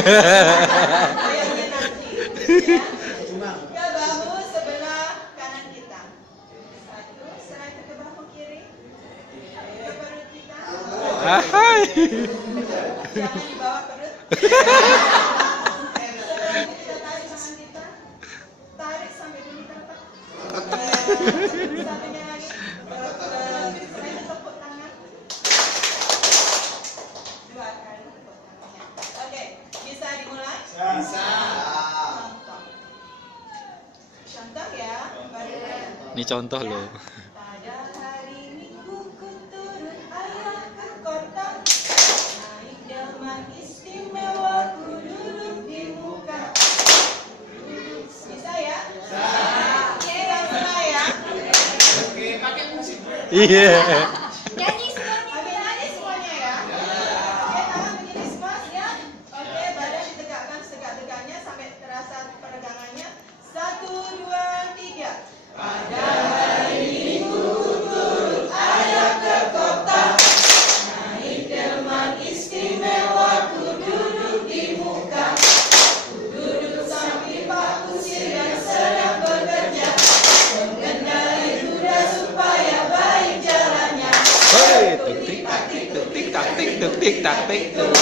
Goyangnya nanti. Ya. Ke bahu sebelah kanan kita. Satu, setelah itu ke bahu kiri. Ke perut kita. Ahai. Jangan dibawa perut. Setelah itu kita tarik tangan kita. Tarik sampai dulu tempat. Satunya lagi. Setelah itu tepuk tangan. Dua kali tepuk tangannya. Oke, bisa dimulai? Bisa. Contoh. Contoh ya. Ini contoh loh. Pada hari Minggu ku turun ayah ke kota, naik delman istimewa ku duduk di muka. Bisa ya? Bisa. Kita mulai ya. Oke, pakai musik. Iya. Nyanyi semuanya. Oke, nyanyi semuanya ya. Oke, tangan begini semua siap. Oke, badan ditegakkan setegak-tegaknya sampai terasa peregangannya. 1, 2, 3. Pada hari Minggu ku turun ayah ke kota, naik delman istimewa ku duduk di muka. Ku duduk samping Pak Kusir yang sedang bekerja, mengendarai kuda supaya baik jalannya. Hei, tuk tik tak tik tuk tik tak tik tuk tik tak tik tuk.